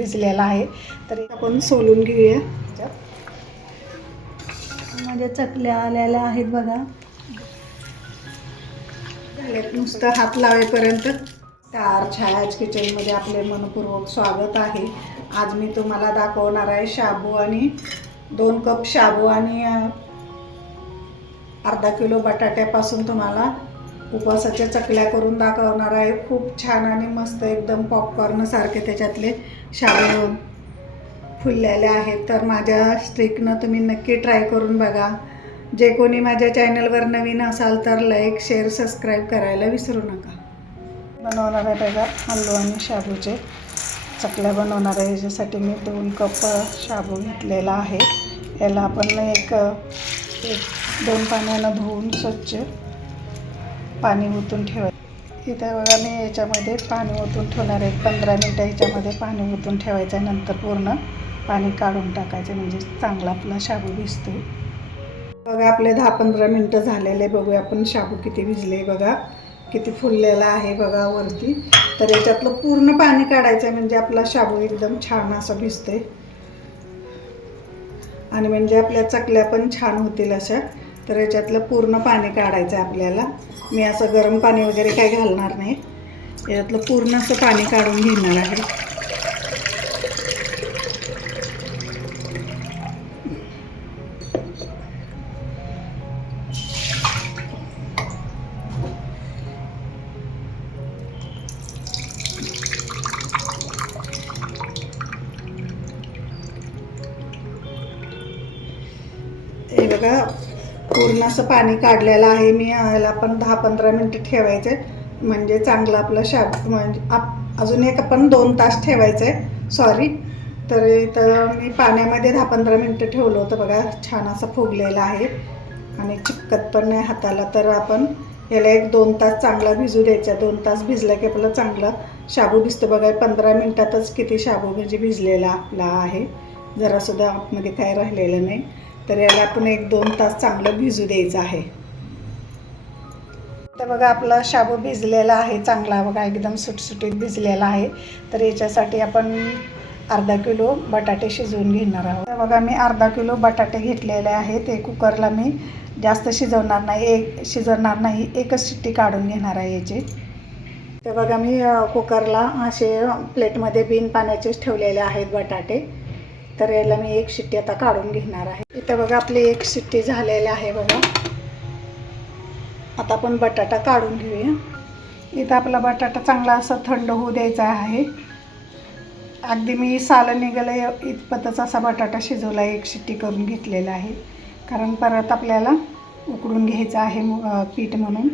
भिजलेला आहे. तर आपण सोलून घेऊया. माझ्या चकल्या आलेल्या आहेत बघा. नुसतं हात लावेपर्यंत. स्टार छायाज किचनमध्ये आपले मनपूर्वक स्वागत आहे. आज मी तुम्हाला दाखवणार आहे शाबू आणि 2 कप शाबू आणि अर्धा किलो बटाट्यापासून तुम्हाला उपवासाच्या चकल्या करून दाखवणार आहे. खूप छान आणि मस्त एकदम पॉपकॉर्न सारखे त्याच्यातले शाबू फुललेले आहेत. तर माझ्या स्ट्रिकनं तुम्ही नक्की ट्राय करून बघा. जे कोणी माझ्या चॅनलवर नवीन असाल तर लाईक शेअर सबस्क्राईब करायला विसरू नका. बनवणार आहे बघा आलू आणि शाबूचे चकल्या बनवणार आहे. याच्यासाठी मी 2 कप शाबू घेतलेला आहे. याला आपण एक 2 पाण्यानं धुवून स्वच्छ पाणी ओतून ठेवायचं. इथे बघा मी याच्यामध्ये पाणी ओतून ठेवणार आहे. 15 मिनटं याच्यामध्ये पाणी ओतून ठेवायचं. नंतर पूर्ण पाणी काढून टाकायचं म्हणजे चांगला आपला शाबू भिजतो. बघा आपले 10-15 मिनटं झालेले. बघूया आपण शाबू किती भिजले. बघा किती फुललेला आहे बघा वरती. तर याच्यातलं पूर्ण पाणी काढायचं म्हणजे आपला शाबू एकदम छान असं भिजते आणि म्हणजे आपल्या चकल्या पण छान होतील अशा. तर याच्यातलं पूर्ण पाणी काढायचं आहे आपल्याला. मी असं गरम पाणी वगैरे काही घालणार नाही. याच्यातलं पूर्ण असं पाणी काढून घेणार आहे. हे बघा पूर्ण असं पाणी काढलेलं आहे मी. याला पण 10-15 मिनटं ठेवायचं म्हणजे चांगलं आपलं शाबू म्हणजे अजून एक आपण 2 तास ठेवायचं आहे सॉरी. तर इथं मी पाण्यामध्ये 10-15 मिनटं ठेवलं होतं. बघा छान असं फुगलेलं आहे आणि चिपकत पण नाही हाताला. तर आपण याला 1-2 तास चांगला भिजू द्यायचा. 2 तास भिजला की आपलं चांगलं शाबू भिजतो. बघा 15 मिनटातच किती शाबू म्हणजे भिजलेला आपला आहे. जरासुद्धा आतमध्ये काय राहिलेलं नाही. तर याला आपण 1-2 तास चांगलं भिजू द्यायचं आहे. तर बघा आपला शाबू भिजलेला आहे चांगला. बघा एकदम सुटसुटीत भिजलेला आहे. तर याच्यासाठी आपण अर्धा किलो बटाटे शिजवून घेणार आहोत. तर बघा मी अर्धा किलो बटाटे घेतलेले आहेत. ते कुकरला मी जास्त शिजवणार नाही. एकच शिट्टी काढून घेणार आहे याची. तर बघा मी कुकरला असे प्लेटमध्ये बिन पाण्याचेच ठेवलेले आहेत बटाटे. तर याला मी 1 शिट्टी आता काढून घेणार आहे. इथं बघा आपली 1 शिट्टी झालेली आहे बघा. आता आपण बटाटा काढून घेऊया. इथं आपला बटाटा चांगला असं थंड होऊ द्यायचा आहे. अगदी मी सालं निघालं इतपतच असा बटाटा शिजवला 1 शिट्टी करून घेतलेला आहे. कारण परत आपल्याला उकडून घ्यायचं आहे पीठ म्हणून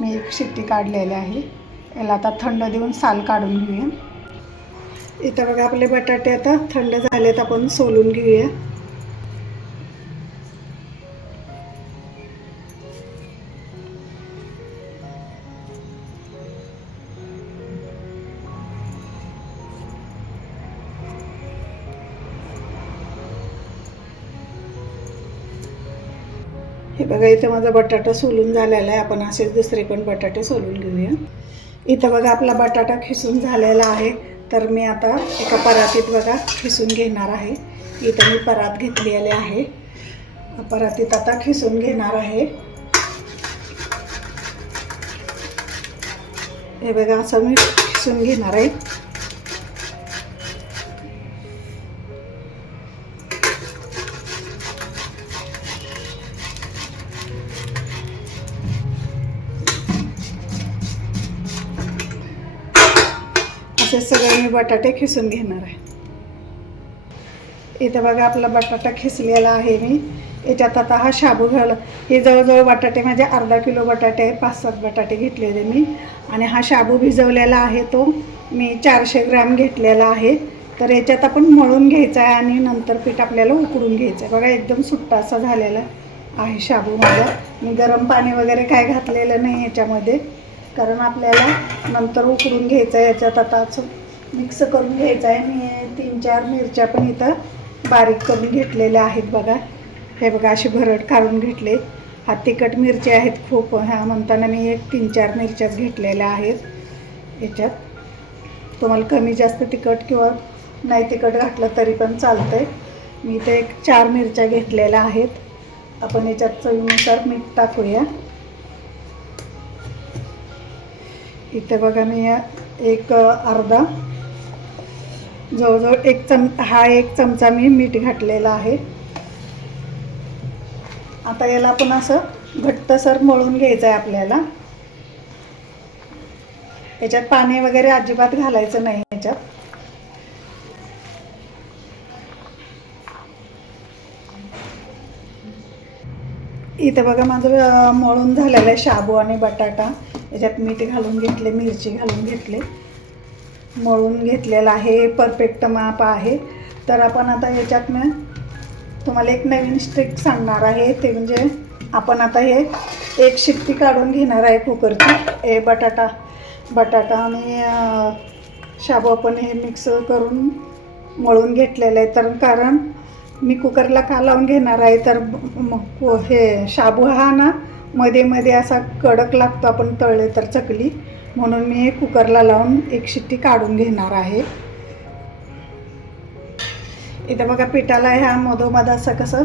मी 1 शिट्टी काढलेली आहे. याला आता थंड देऊन साल काढून घेऊया. इथं बघा आपले बटाटे आता थंड झालेत. आपण सोलून घेऊया. हे बघा इथं माझा बटाटा सोलून झालेला आहे. आपण असेच दुसरे पण बटाटे सोलून घेऊया. इथं बघा आपला बटाटा खिसून झालेला आहे. तर मी आता एका परातीत बघा खिसून घेणार आहे. इथं मी परात घेतलेली आहे. परातीत आता खिसून घेणार आहे. हे बघा असं मी खिसून घेणार आहे. असे सगळे मी बटाटे खिसून घेणार आहे. इथं बघा आपला बटाटा खिसलेला आहे मी. याच्यात आता हा शाबू घाल. हे जवळजवळ बटाटे म्हणजे अर्धा किलो बटाटे 5-7 बटाटे घेतलेले मी. आणि हा शाबू भिजवलेला आहे तो मी 400 ग्रॅम घेतलेला आहे. तर याच्यात आपण मळून घ्यायचा आहे आणि नंतर पीठ आपल्याला उकडून घ्यायचं आहे. बघा एकदम सुट्टा असा झालेला आहे शाबू माझा. मी गरम पाणी वगैरे काय घातलेलं नाही याच्यामध्ये. कारण आपल्याला नंतर उकडून घ्यायचं आहे. याच्यात आता मिक्स करून घ्यायचं आहे. मी 3-4 मिरच्या पण इथं बारीक करून घेतलेल्या आहेत बघा. हे बघा अशी भरड काढून घेतले. हा तिखट मिरच्या आहेत खूप. ह्या म्हणताना मी 3-4 मिरच्याच घेतलेल्या आहेत याच्यात. तुम्हाला कमी जास्त तिखट किंवा नाही तिखट घातलं तरी पण चालतं आहे. मी इथे एक 4 मिरच्या घेतलेल्या आहेत. आपण याच्यात चवीनुसार मीठ टाकूया. इथे बघा मी एक अर्धा जवळजवळ एक चमचा मी मीठ घातलेला आहे. आता याला आपण असं घट्टसर मळून घ्यायचं आहे आपल्याला. याच्यात पाणी वगैरे अजिबात घालायचं नाही याच्यात. इथे बघा माझं मळून झालेलं आहे शाबू आणि बटाटा. याच्यात मीठ घालून घेतले, मिरची घालून घेतले, मळून घेतलेलं आहे. परफेक्ट माप आहे. तर आपण आता याच्यात मी तुम्हाला एक नवीन ट्रिक सांगणार आहे. ते म्हणजे आपण आता हे एक शिट्टी काढून घेणार आहे कुकरची. हे बटाटा आणि शाबू आपण हे मिक्स करून मळून घेतलेलं आहे. तर कारण मी कुकरला का लावून घेणार आहे, तर हे शाबू हा ना मध्ये मध्ये असा कडक लागतो आपण तळले तर चकली, म्हणून मी हे कुकरला लावून एक शिट्टी काढून घेणार आहे. इथे बघा पिठाला ह्या मधोमध असं कसं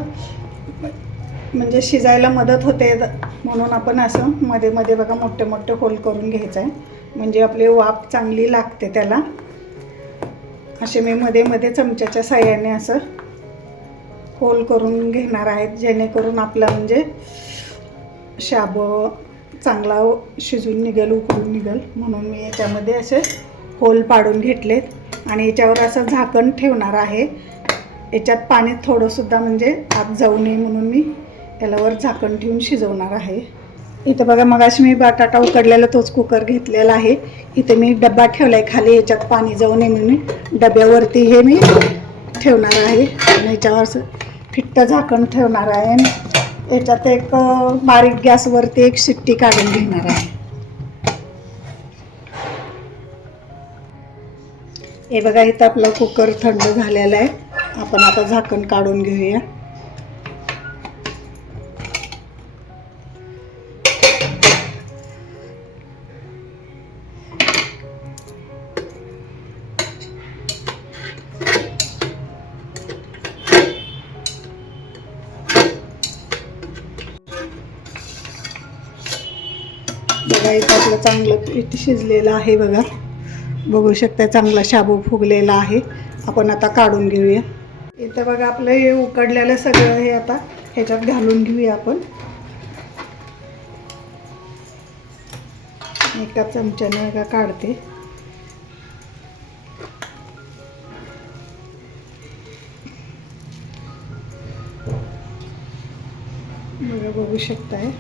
म्हणजे शिजायला मदत होते, म्हणून आपण असं मध्ये मध्ये बघा मोठे मोठे होल करून घ्यायचं आहे, म्हणजे आपली वाफ चांगली लागते त्याला. असे मी मध्ये मध्ये चमच्याच्या साहाय्याने असं होल करून घेणार आहेत, जेणेकरून आपला म्हणजे शाबू चांगला शिजून निघेल, उकळून निघेल. म्हणून मी याच्यामध्ये असे होल पाडून घेतलेत आणि याच्यावर असं झाकण ठेवणार आहे. याच्यात पाणी थोडंसुद्धा म्हणजे आत जाऊ नये म्हणून मी यालावर झाकण ठेवून शिजवणार आहे. इथं बघा मगाशी मी बटाटा उकडलेला तोच कुकर घेतलेला आहे. इथे मी डबा ठेवला आहे खाली, याच्यात पाणी जाऊ नये म्हणून डब्यावरती हे मी ठेवणार आहे आणि याच्यावर फिट्ट झाकण ठेवणार आहे. याच्यात एक बारीक गॅसवरती एक शिट्टी काढून घेणार आहे. हे बघा इथं आपला कुकर थंड झालेला आहे. आपण आता झाकण काढून घेऊया. बघा इथं आपलं चांगलं पीठ शिजलेलं आहे. बघा बघू शकता चांगला शाबू फुगलेला आहे. आपण आता काढून घेऊया. इथं बघा आपलं हे उकडलेलं सगळं हे आता ह्याच्यात घालून घेऊया आपण. एका चमच्याने एका काढते. बघा बघू शकताय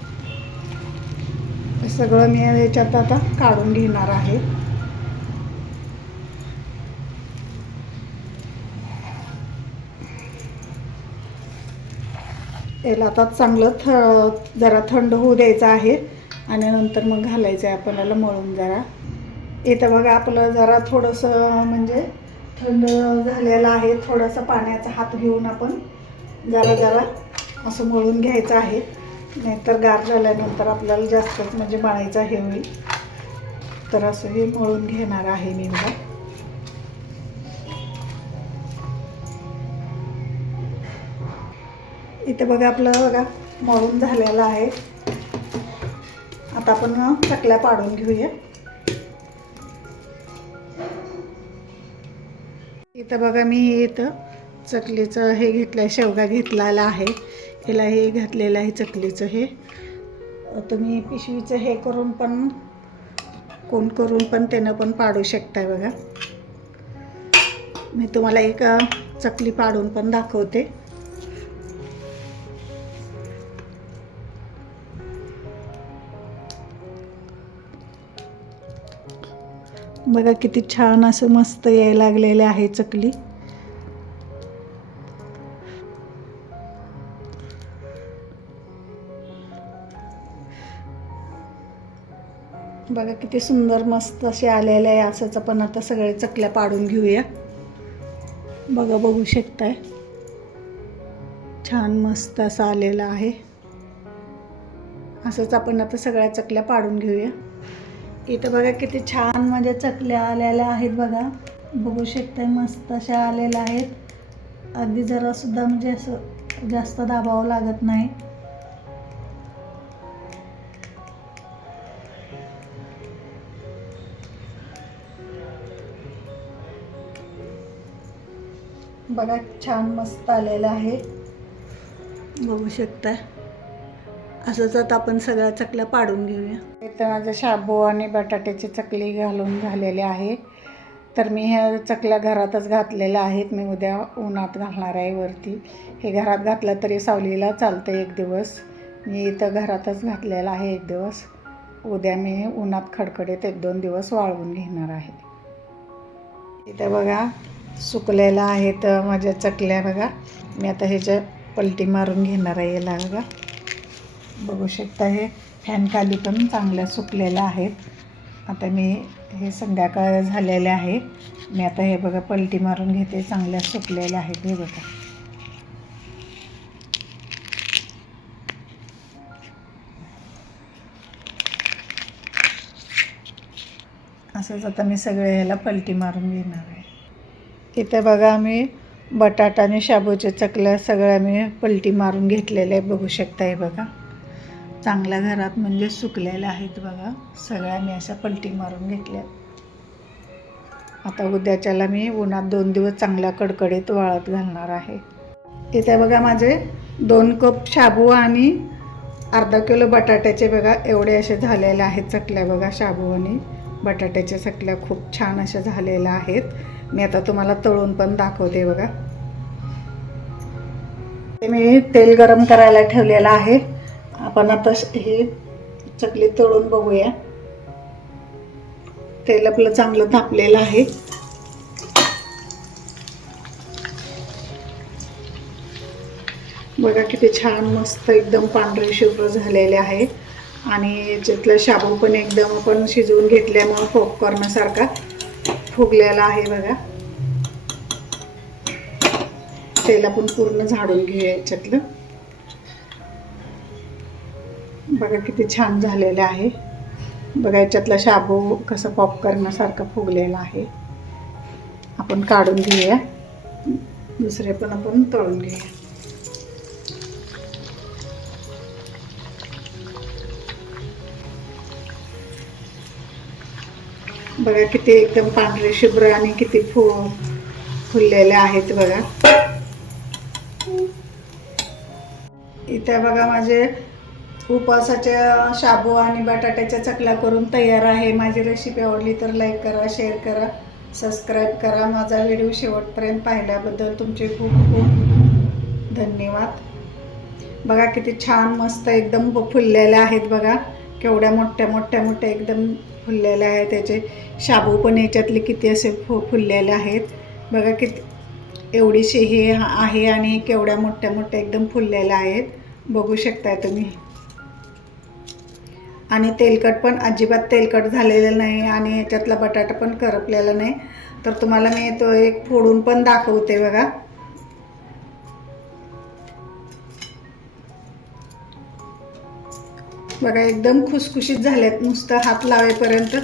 सगळं मी याच्यात आता काढून घेणार आहे. याला आता चांगलं जरा थंड होऊ द्यायचं आहे आणि नंतर मग घालायचं आहे आपल्याला मळून जरा. इथं बघा आपलं जरा थोडंसं म्हणजे थंड झालेलं आहे. थोडंसं पाण्याचा हात घेऊन आपण जरा जरा असं मळून घ्यायचं आहे, नाहीतर गार झाल्यानंतर आपल्याला जास्तच म्हणजे मळायचं हे होईल. तर असं हे मळून घेणार आहे मी. बघा इथे बघा आपलं बघा मळून झालेलं आहे. आता आपण चकल्या पाडून घेऊया. इथं बघा मी इथं चकलीचं हे घेतलं आहे, शेवगा घेतलेला आहे. याला हे घातलेलं आहे चकलीचं हे. तुम्ही पिशवीचं हे करून पण कोण करून पण त्यानं पण पाडू शकताय. बघा मी तुम्हाला एक चकली पाडून पण दाखवते. बघा किती छान असं मस्त यायला लागलेले आहे चकली. बघा किती सुंदर मस्त असे आलेले आहे. असंच आपण आता सगळे चकल्या पाडून घेऊया. बघा बघू शकताय छान मस्त असं आलेलं आहे. असंच आपण आता सगळ्या चकल्या पाडून घेऊया. इथं बघा किती छान म्हणजे चकल्या आलेल्या आहेत बघा. बघू शकताय मस्त अशा आलेल्या आहेत. अगदी जरा सुद्धा म्हणजे असं जास्त दाबावं लागत नाही. बघा छान मस्त आलेलं आहे. बघू शकताय. असंच आता आपण सगळ्या चकल्या पाडून घेऊया. इथं माझं शाबू आणि बटाट्याची चकली घालून झालेली आहे. तर मी ह्या चकल्या घरातच घातलेल्या आहेत. मी उद्या उन्हात घालणार आहे वरती. हे घरात घातलं तरी सावलीला चालतं एक दिवस. मी इथं घरातच घातलेलं आहे एक दिवस. उद्या मी उन्हात खडखडीत 1-2 दिवस वाळवून घेणार आहे. इथं बघा सुकलेल्या आहेत माझ्या चकल्या बघा. मी आता ह्याच्या पलटी मारून घेणार आहे याला बघा. बघू शकता हे फॅनखाली पण चांगल्या सुकलेल्या आहेत. आता मी हे संध्याकाळ झालेले आहे. मी आता हे बघा पलटी मारून घेते. चांगल्या सुकलेल्या आहेत हे बघा. असंच आता मी सगळे ह्याला पलटी मारून घेणार आहे. इथे बघा मी बटाटा आणि शाबूच्या चकल्या सगळ्या मी पलटी मारून घेतलेल्या आहे. बघू शकता हे बघा चांगल्या घरात म्हणजे सुकलेल्या आहेत बघा. सगळ्या मी अशा पलटी मारून घेतल्या. आता उद्याच्याला मी उन्हात 2 दिवस चांगल्या कडकडीत वाळत घालणार आहे. इथे बघा माझे 2 कप शाबू आणि अर्धा किलो बटाट्याचे बघा एवढे असे झालेले आहेत चकल्या बघा. शाबू आणि बटाट्याच्या चकल्या खूप छान अशा झालेल्या आहेत. मी आता तुम्हाला तळून पण दाखवते बघा. मी तेल गरम करायला ठेवलेलं आहे. आपण आता ही चकली तळून बघूया. तेल आपलं चांगलं तापलेलं आहे. बघा किती छान मस्त एकदम पांढरे शुभ्र झालेले आहे. आणि याच्यातलं शाबू पण एकदम आपण शिजवून घेतल्यामुळे पॉपकॉर्नसारखा फुगलेला आहे बघा. तेल आपण पूर्ण झाडून घेऊया याच्यातलं. बघा किती छान झालेलं आहे. बघा याच्यातला शाबू कसं पॉपकॉर्नसारखा फुगलेला आहे. आपण काढून घेऊया. दुसरे पण आपण तळून घेऊया. बघा किती एकदम पांढरे शुभ्र आणि किती फुललेले आहेत बघा. इथे बघा माझे उपवासाच्या शाबू आणि बटाट्याच्या चकल्या करून तयार आहे. माझी रेसिपी आवडली तर लाईक करा, शेअर करा, सबस्क्राईब करा. माझा व्हिडिओ शेवटपर्यंत पाहिल्याबद्दल तुमचे खूप खूप धन्यवाद. बघा किती छान मस्त एकदम फुललेल्या आहेत बघा. केवढ्या मोठ्या एकदम फुललेल्या आहेत. त्याचे शाबू पण याच्यातले किती असे फुललेले आहेत बघा. किती एवढीशी हे आहे आणि केवढ्या मोठ्या एकदम फुललेल्या आहेत. बघू शकताय तुम्ही. आणि तेलकट पण अजिबात तेलकट झालेलं नाही आणि याच्यातला बटाटा पण करपलेला नाही. तर तुम्हाला मी तो एक फोडून पण दाखवते बघा. बघा एकदम खुसखुशीत झालेत नुसतं हात लावेपर्यंत.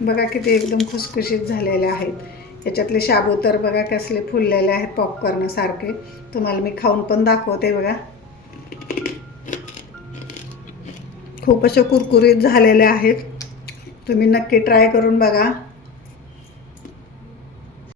बघा किती एकदम खुसखुशीत झालेले आहेत. याच्यातले शाबू तर बघा कसले फुललेले आहेत पॉपकॉर्न सारखे. तुम्हाला मी खाऊन पण दाखवते बघा. खूप असे कुरकुरीत झालेले आहेत. तुम्ही नक्की ट्राय करून बघा.